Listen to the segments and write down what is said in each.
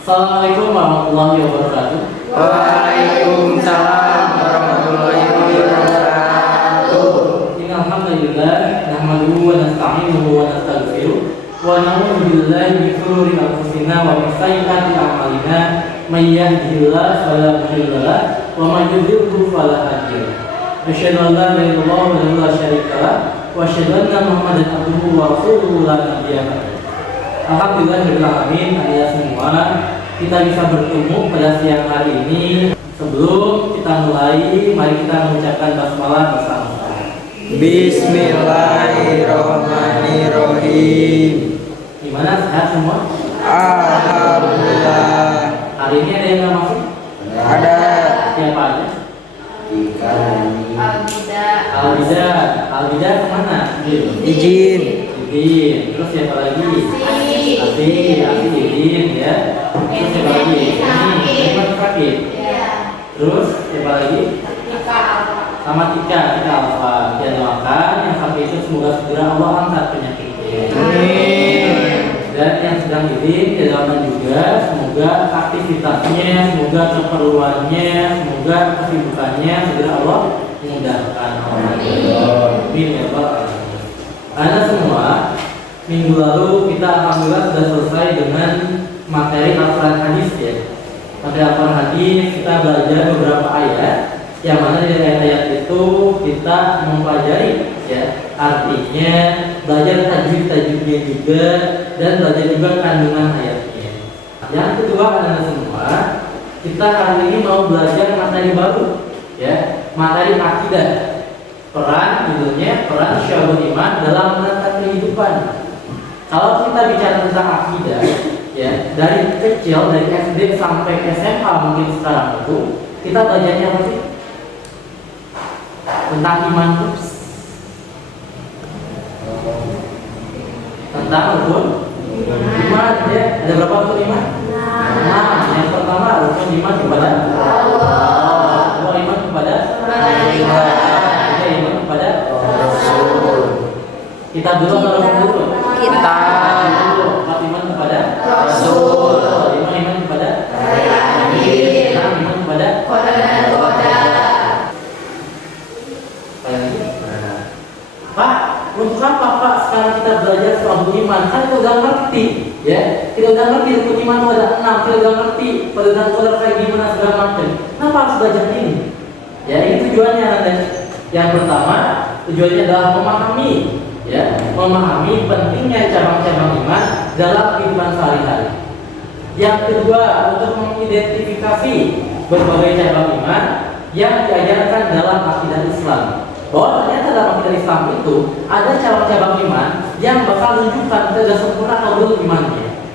Assalamualaikum warahmatullahi wabarakatuh. Waalaikumsalam warahmatullahi wabarakatuh. Alhamdulillah, nahmaduhu wa nasta'inuhu wa nastaghfiruh wa na'udzu billahi min shururi anfusina wa min sayyiati a'malina may yahdihillahu fala mudilla lahu wa may yudlilhu fala hadiya lahu. Asyhadu an la ilaha illallah wa la syarika lahu wa asyhadu anna Muhammadan abduhu wa rasuluhu la nabiyya ba'dahu. Alhamdulillahirabbil alamin, alias semua kita bisa bertemu pada siang hari ini. Sebelum kita mulai, mari kita mengucapkan basmalah bersama. Bismillahirrahmanirrahim. Gimana, sehat semua? Alhamdulillah. Hari ini ada yang nggak masuk? Ada. Siapa aja? Albida kemana? Izin. Terus siapa lagi? Asih izin ya. Terus siapa lagi? Ini sakit. Terus siapa lagi? Sama Tika Alfa. Dia doakan yang sakit itu semoga segera Allah angkat penyakitnya. Amin. Dan yang sedang izin dia doakan juga semoga aktivitasnya, semoga keperluannya, semoga kesibukannya segera Allah mudahkan. Amin ya Allah. Anda semua, minggu lalu kita alhamdulillah sudah selesai dengan materi Al-Quran hadis ya. Materi Al-Quran hadis kita belajar beberapa ayat, yang mana dari ayat-ayat itu kita mempelajari ya, artinya belajar tajwid-tajwidnya juga, dan belajar juga kandungan ayatnya. Yang kedua adalah semua, kita hari ini mau belajar materi baru ya, materi akidah. Judulnya peran syu'abul iman dalam menata kehidupan. Kalau kita bicara tentang akidah ya, dari kecil, dari SD sampai SMA mungkin sekarang itu kita belajarnya apa sih? Tentang iman. Tentang rukun iman ya. Ada berapa rukun iman? Nah, yang pertama rukun iman kepada Allah. Kedua iman kepada malaikat. Iman kepada Rasul. Kita dulu atau Rasul dulu? Kita dulu. Iman kepada Rasul. Iman kepada iman kepada Pak, untuk apa Pak sekarang kita belajar soal iman? Kan kita udah ngerti ya. Kita udah ngerti rukun iman itu ada 6. Kita udah ngerti pedoman kayak gimana segala macam. Kenapa harus belajar ini? Ya, ini tujuannya ada. Yang pertama, tujuannya adalah memahami ya, memahami pentingnya cabang-cabang iman dalam kehidupan sehari-hari. Yang kedua, untuk mengidentifikasi berbagai cabang iman yang diajarkan dalam akidah Islam. Bahwa ternyata dalam akidah Islam itu ada cabang-cabang iman yang bakal menunjukkan kita sempurna atau belum imannya.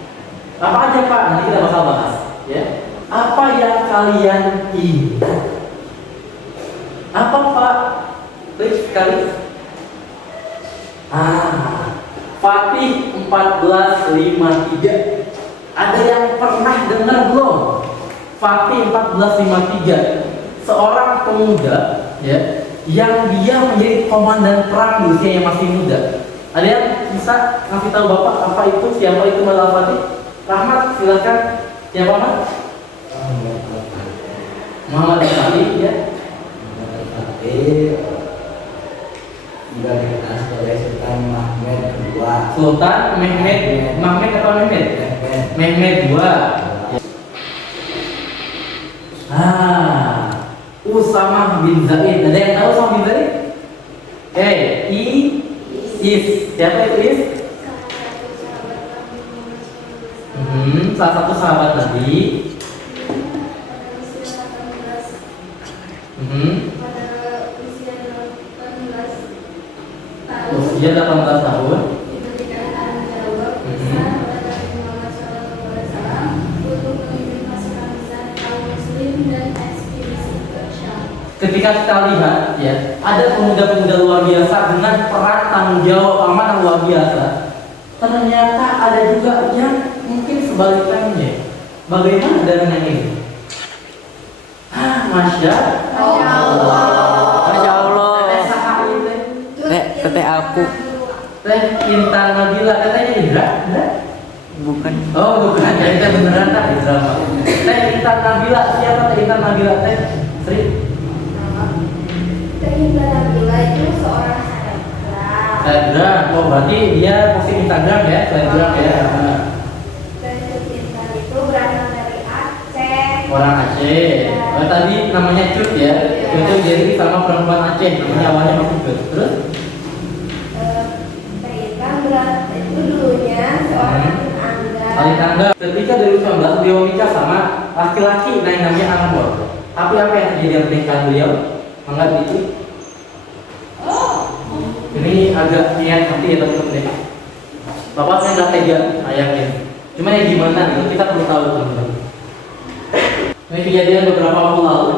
Apa aja Pak? Nanti kita bakal bahas ya. Apa yang kalian ingat? Apa Pak? Klik sekali. Fatih 1453. Ada yang pernah dengar belum? Fatih 1453. Seorang pemuda ya, yang dia menjadi komandan perang di usia yang masih muda. Ada yang bisa ngasih tahu Bapak apa itu? Siapa itu Al-Fatih? Rahmat, silakan. Siapa Pak? Muhammad Ali ya. Juga dikenal sebagai Sultan Mehmed II. Sultan Mehmed apa Mehmed? Mehmed II. Usamah bin Zaid. Ada yang tahu Usamah bin Zaid? Siapa itu Is? Salah satu sahabat Nabi. Usia 18 tahun. Ketika kita lihat ya, ada pemuda-pemuda luar biasa dengan peran tanggung jawab amanah luar biasa. Ternyata ada juga yang mungkin sebalikannya. Bagaimana dengan yang ini? Masya Allah. Masya Allah. Teteh aku. Teh Intan Nabila katanya Indra? Bukan. Oh bukan, jadi kita beneran tak Indra Intan Nabila. Siapa Teh Intan Nabila teh? Sri? Teh Intan Nabila itu seorang selebgram. Selebgram. Oh berarti dia posting Instagram ya, selebgram ya. Dan Cut Intan itu berasal dari Aceh. Orang Aceh. Oh, tadi namanya Cut ya. Cut itu jadi sama perempuan Aceh. Namanya awalnya masih Cut. Terus? Teh Intan itu dulunya seorang Angga. Paling tangga ketika 2019 beliau menikah sama laki-laki yang namanya Anwar. Tapi apa yang terjadi dalam pernikahan beliau? Anggap itu. Ini agak niat hati ya teman-teman. Bapak saya nggak tega ayahnya. Cuma ya gimana gitu kita perlu tahu teman-teman. Ini kejadian beberapa waktu lalu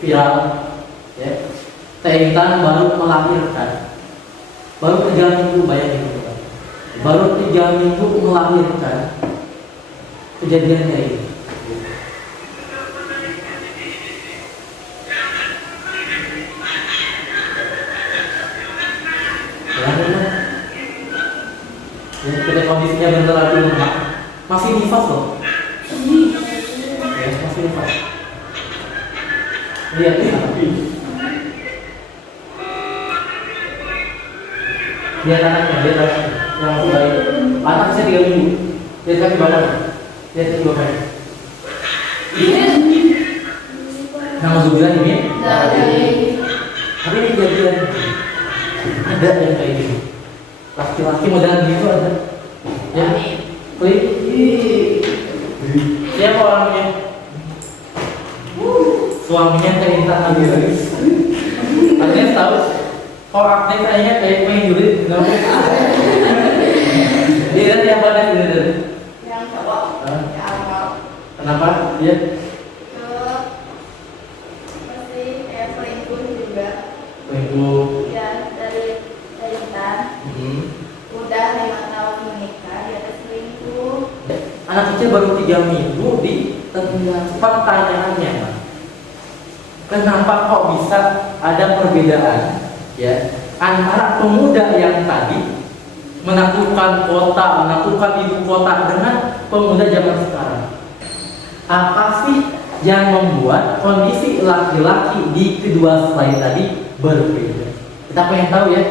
viral. Ya. Teh Intan baru melahirkan. Baru 3 minggu bayangin teman-teman. Baru 3 minggu melahirkan. Kejadian kayak ini. Ya, ketika kondisinya bentar lagi lemah, masih nifas loh. Ya, masih nifas. Lihat ya. Lihat anaknya, lihat anaknya. Yang masih bayi. Anak saya 3 minggu. Lihat kaki badan. Lihat kaki bapaknya. Nama Zubilah ini. Tapi ini kejadian. Ada yang kayak gini. Laki-laki modelan gitu ada. Ya. Klik. Siapa orangnya? Suaminya Teh Intan Nabila. Artinya tahu. Kalau aktif kayaknya kayak main julid, nggak mungkin. Dia siapa nih? Yang cowok. Ya Amal. Kenapa? Dia? Masih kayak selingkuh juga. Selingkuh. Ya dari Teh Intan. Udah 5 tahun menikah, dia selingkuh. Anak kecil baru 3 minggu ditinggal. Pertanyaannya, kenapa kok bisa ada perbedaan ya antara pemuda yang tadi menaklukkan kota, menaklukkan ibu kota dengan pemuda zaman sekarang? Apa sih yang membuat kondisi laki-laki di kedua slide tadi berbeda? Kita pengen tahu ya.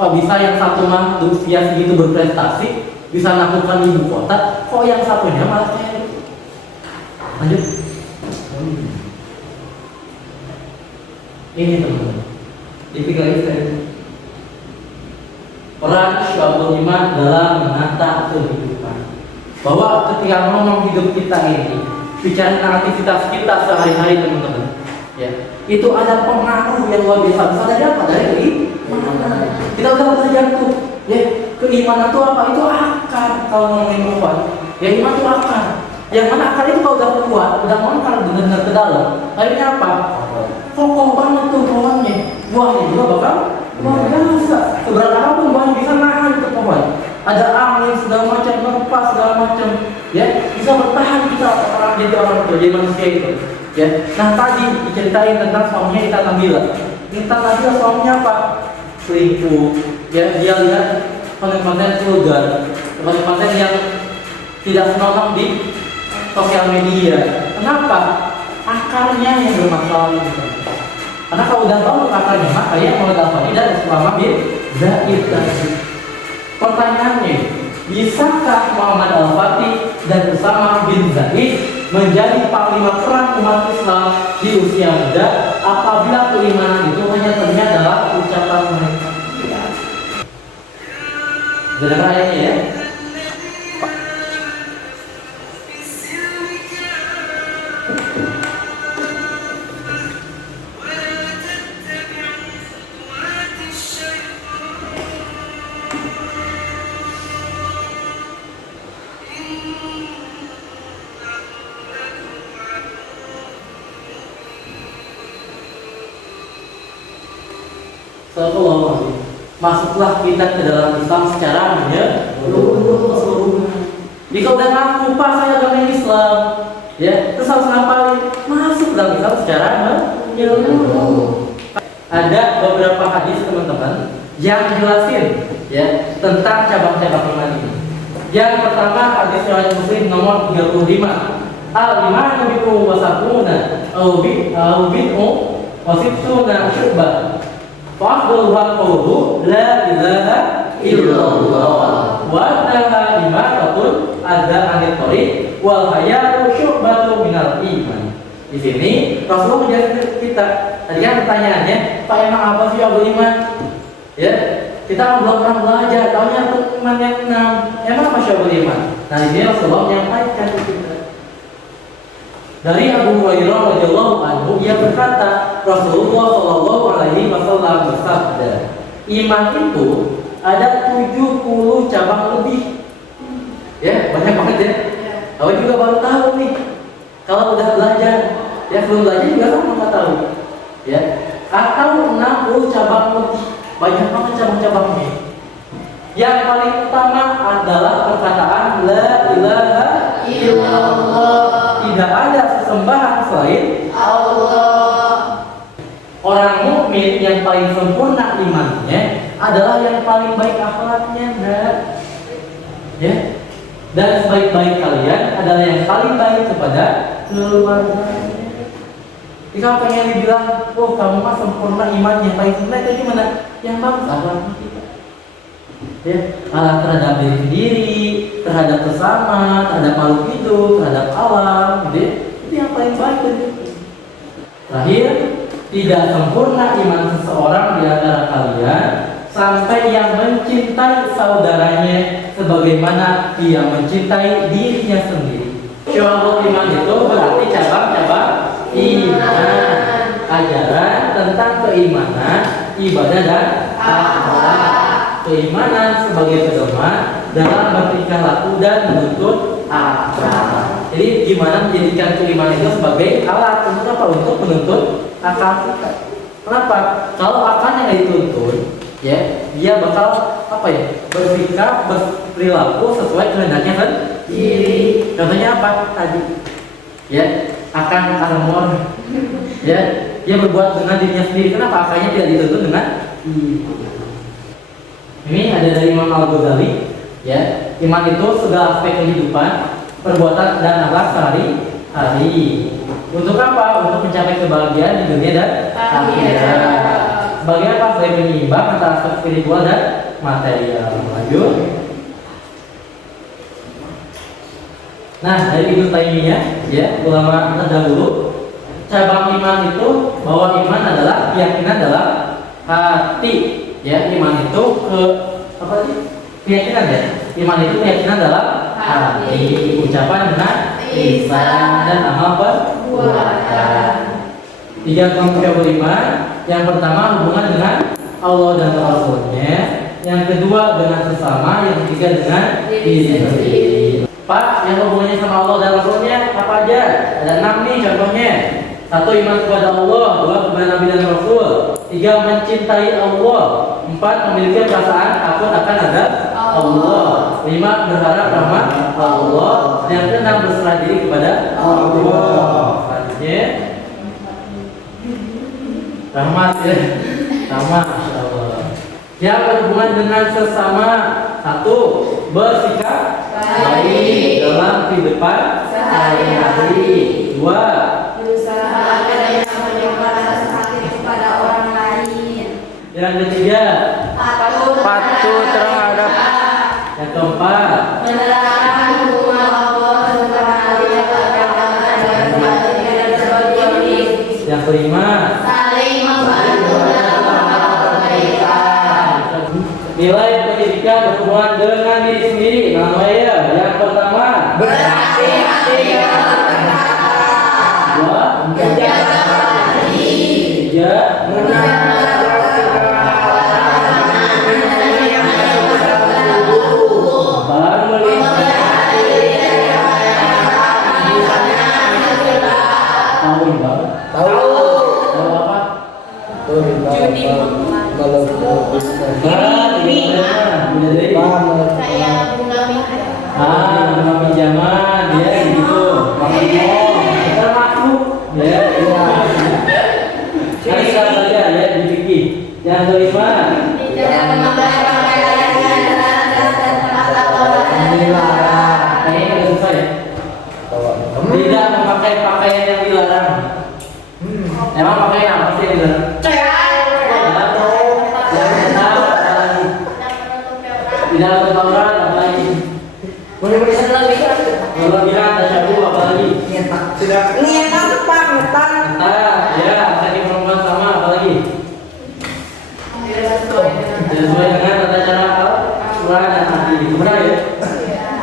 Kok bisa yang satu mah usia segitu berprestasi bisa melakukan ibu kota, kok yang satunya malah kayak gitu? Lanjut. Ini teman-teman, dipikir lagi sekali. Peran Syaikhul Iman dalam menata kehidupan. Bahwa ketika ngomong hidup kita ini, bicara aktivitas kita sehari-hari teman-teman, ya, itu ada pengaruh yang luar biasa. Bisa dari apa? Dari mana? Kita udah belajar tuh, ya, keimanan itu apa? Itu akar kalau ngomongin kuat. Ya iman itu akar. Yang mana akar itu kalau udah kuat, udah mengakar benar-benar ke dalam. Akhirnya apa? Kokoh banget tuh pohonnya. Buahnya juga bakal luar biasa. Seberat apapun buahnya bisa nahan ke pohon. Ada angin segala macam, lepas segala macam, ya bisa bertahan kita orang jadi orang tua, jadi manusia itu. Ya, nah tadi diceritain tentang suaminya Intan Nabila. Intan Nabila suaminya apa? Selingkuh. Ya, dia lihat konten-konten vulgar, konten-konten yang tidak senonoh di sosial media. Kenapa? Akarnya yang bermasalah gitu. Karena kalau udah tahu akarnya, maka yang mau Al-Fatih dan Muhammad bin Zaid tadi. Pertanyaannya, bisakah Muhammad Al-Fatih dan Usama bin Zaid menjadi panglima perang umat Islam di usia muda apabila keimanan itu hanya ternyata dalam ucapan mereka? Dengar ayatnya ya. Sallallahu. Masuklah kita ke dalam Islam secara menyeluruh. Jika udah ngaku Pak saya agama Islam, ya terus harus ngapalin masuk dalam Islam secara menyeluruh. Ada beberapa hadis teman-teman yang jelasin ya tentang cabang-cabang iman ini. Yang pertama hadis riwayat Muslim nomor 35 al-imanu bikum wasabuna au bid'u wasibtuna syu'bah. Fa afdaluha qawlu la ilaha illallah wa annaha imaratun adza anit thariq wal hayatu syu'batun minal iman. Di sini Rasulullah menjelaskan kita. Tadi kan pertanyaannya, Pak, emang apa sih syu'abul iman? Ya, kita belum pernah belajar. Taunya iman yang 6. Emang apa syu'abul iman? Nah, di sini Rasulullah menyampaikan ke kita. Dari Abu Hurairah radhiyallahu anhu, ia berkata, Rasulullah shallallahu alaihi wasallam bersabda, iman itu ada 70 cabang lebih. Ya, banyak banget ya. Kau juga baru tahu nih. Kalau udah belajar, ya belum belajar juga kan nggak tahu. Ya, atau 60 cabang lebih. Banyak banget cabang-cabangnya. Yang paling utama adalah perkataan la ilaha illallah. Tidak ada sesembahan selain Allah. Orang mukmin yang paling sempurna imannya adalah yang paling baik akhlaknya, ya. Dan sebaik-baik kalian adalah yang paling baik kepada keluarganya. Jika pengen dibilang, oh kamu mah sempurna iman, yang paling sempurna itu gimana? Yang bagus akhlaknya kita. Ya, terhadap diri sendiri, terhadap sesama, terhadap makhluk hidup, terhadap alam, gitu. Itu yang paling baik gitu. Terakhir, tidak sempurna iman seseorang di antara kalian sampai yang mencintai saudaranya sebagaimana dia mencintai dirinya sendiri. Syu'abul iman itu berarti cabang-cabang iman, ajaran tentang keimanan, ibadah dan akhlak. Keimanan sebagai pedoman dalam bertingkah laku dan menuntut akal. Jadi gimana menjadikan keimanan itu sebagai alat untuk apa? Untuk menuntut akal kita. Kenapa? Kalau akalnya nggak dituntun, ya dia bakal apa ya? Bersikap, berperilaku sesuai kehendaknya sendiri. Contohnya apa tadi? Ya, akan armor. Ya, dia berbuat dengan dirinya sendiri. Kenapa? Akalnya tidak dituntun dengan ini ada dari Imam Al-Ghazali, ya. Iman itu segala aspek kehidupan, perbuatan dan akhlak sehari-hari. Untuk apa? Untuk mencapai kebahagiaan di dunia dan akhirat. Sebagai apa? Sebagai penyeimbang antara aspek spiritual dan material. Lanjut. Nah, dari Ibnu Taimiyah, ya, ulama terdahulu, cabang iman itu bahwa iman adalah keyakinan dalam hati. Ya, iman itu apa sih? Keyakinan ya. Iman itu keyakinan dalam hati, ucapan dengan lisan dan amal perbuatan. 3 kelompok iman. Yang pertama hubungan dengan Allah dan Rasulnya. Yang kedua dengan sesama. Yang ketiga dengan diri sendiri. Pak, yang hubungannya sama Allah dan Rasulnya apa aja? Ada 6 nih contohnya. 1. Iman kepada Allah. 2. Kepada Nabi dan Rasul. 3. Mencintai Allah. 4. Memiliki perasaan takut akan azab Allah. 5. Berharap rahmat Allah. Yang ke-6 berserah diri kepada Allah. Selanjutnya rahmat ya. Rahmat, insyaallah. Yang berhubungan dengan sesama. 1. Bersikap baik dalam kehidupan sehari-hari. 2. Berusaha agar yang menyebar rasa sakit kepada orang lain. Yang ketiga, Patuh terhadap. yang keempat, Menerapkan hukuman Allah serta mengalir keagamaan dan berbagi. yang kelima, Saling membantu dalam amal kebaikan. nilai pendidikan berhubungan dengan diri sendiri. Namanya yang pertama, Berhati-hati dalam berkata. 2, Menjaga hati. 3, baru tahu riba. Tahu apa? Judi Kalau bisa Kayak bunga mitra. bunga pinjaman, ya gitu. Kita masuk, ya. Hari saja ya di fikih. Yang kelima, Tidak memakai pakaian yang dan tempat orang. kayaknya agak susah ya. Tidak Emang pakai apa sih ini? Tidak bertauran apa lagi? Boleh lagi kan? Kalau bilang tasyabuh apa lagi? Niatan Pak, niatan. Nah, ya, tadi perempuan sama apa lagi? Sesuai dengan tata cara Al-Quran dan hadis. Benar ya?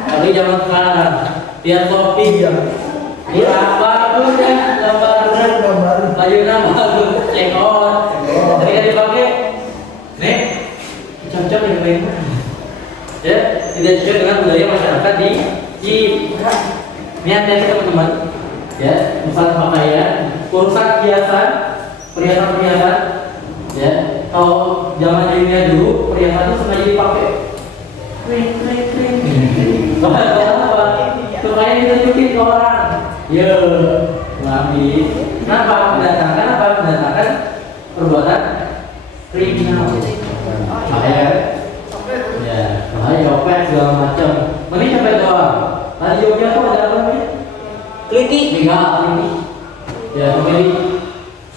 Tapi zaman sekarang lihat kopi ya. Ini apa tuh ya? Gambar baju nama tuh check out. Tadi kan dipakai. Nih, cocok yang baik. Ya, tidak sesuai dengan budaya masyarakat di ini hati-hati teman-teman. Ya, misalnya pakaian, urusan perhiasan, ya. Kalau zaman jadinya dulu perhiasan itu sengaja dipakai. Kring. Apa? Supaya ditunjukin ke orang. Ya, ngambil. Kenapa mendatangkan perbuatan kriminal. Makanya ya, makanya copet segala macam. Mending copet doang. Tadi Jogja tuh ada apa namanya? Keliti. Enggak, ini. Ya, kembali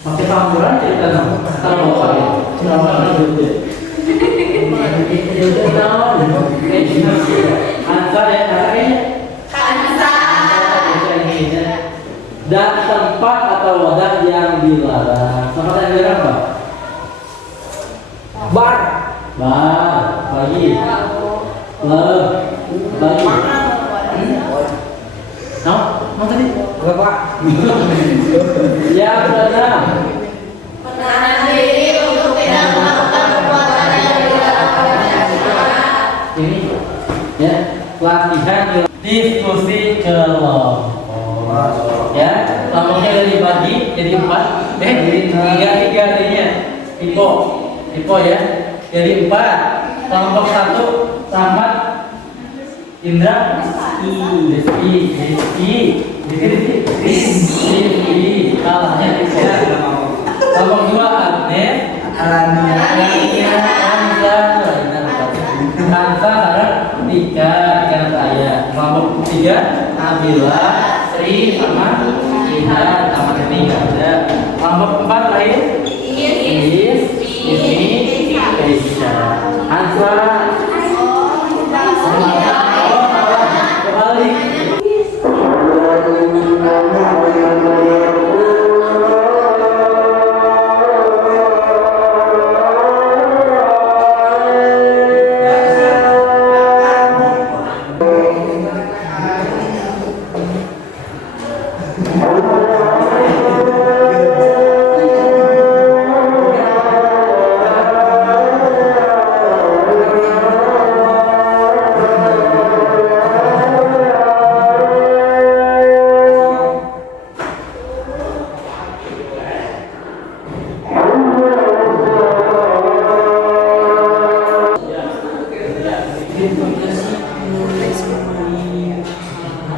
pakai samburan cerita sama bapak ya. Sama Jogja. Ansar ya, kayaknya. Dan tempat atau wadah yang dilarang. Tempat yang dilarang apa? Bar. Lagi. Mau tadi? Enggak Pak. Ya, benar. Menahan diri untuk tidak melakukan perbuatan yang dilarang. Ini ya, latihan diskusi kelompok. Ya, kelompoknya udah dibagi jadi 4. Jadi 3 artinya. Tipo ya. Jadi 4. Kelompok 1 Rahmat, Indra, Rizky, kalahnya Tipo. Kelompok 2 Agnes, Alania, Hansa, Sarah, Tika saya. Kelompok 3 Nabila, Sri, sama Ihan, sama ini nggak ada. Kelompok 4 lain Is, ini, Keisha, Hansa, kembali.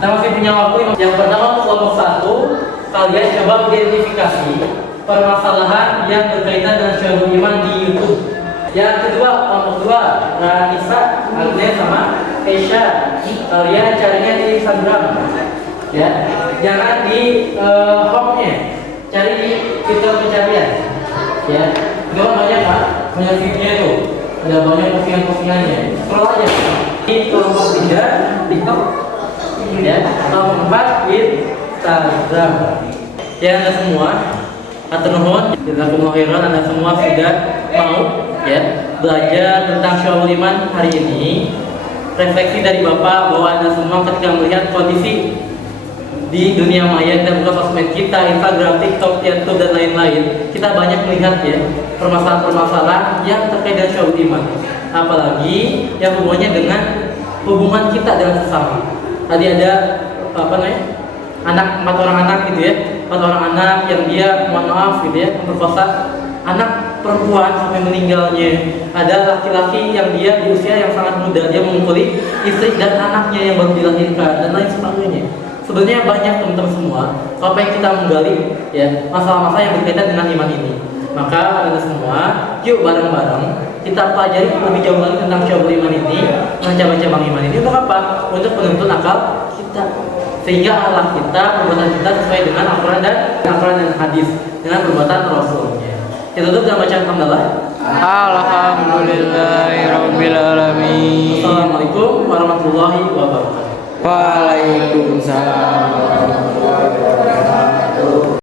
Kita masih punya waktu. Yang pertama kelompok 1, kalian coba identifikasi permasalahan yang berkaitan dengan syarul iman di YouTube. Yang kedua kelompok 2, Ranisa, Agnes sama Keisha. Kalian carinya di Instagram. Ya, jangan di home-nya, cari di fitur pencarian. Ya, itu banyak Pak, banyak videonya itu. Ada banyak postingan-postingannya. Scroll aja. Di kelompok 3 TikTok. Ya, kelompok 4 Instagram. Ya, Anda semua atur nuhun, jazakumullah khairan, Anda semua sudah mau ya belajar tentang syarul iman hari ini. Refleksi dari Bapak bahwa Anda semua ketika melihat kondisi di dunia maya, kita buka sosmed kita, Instagram, TikTok, YouTube dan lain-lain, kita banyak melihat ya permasalahan-permasalahan yang terkait dengan syarul iman, apalagi yang hubungannya dengan hubungan kita dengan sesama. Tadi ada apa namanya, 4 orang anak gitu ya, 4 orang anak yang dia mohon maaf gitu ya memperkosa anak perempuan sampai meninggalnya. Ada laki-laki yang dia di usia yang sangat muda, dia memukuli istri dan anaknya yang baru dilahirkan dan lain sebagainya. Sebenarnya banyak teman-teman semua, kalau pengen kita menggali ya masalah-masalah yang berkaitan dengan iman ini, maka Anda semua yuk bareng-bareng kita pelajari lebih jauh lagi tentang syarul iman ini, tentang cabang-cabang iman ini. Untuk apa? Untuk menuntun akal kita, sehingga akhlak kita, perbuatan kita sesuai dengan Al-Quran dan hadis. dengan perbuatan Rasulnya. Kita tutup dengan bacaan hamdalah. Alhamdulillahirabbil alamin. Assalamualaikum warahmatullahi wabarakatuh. Waalaikumsalam.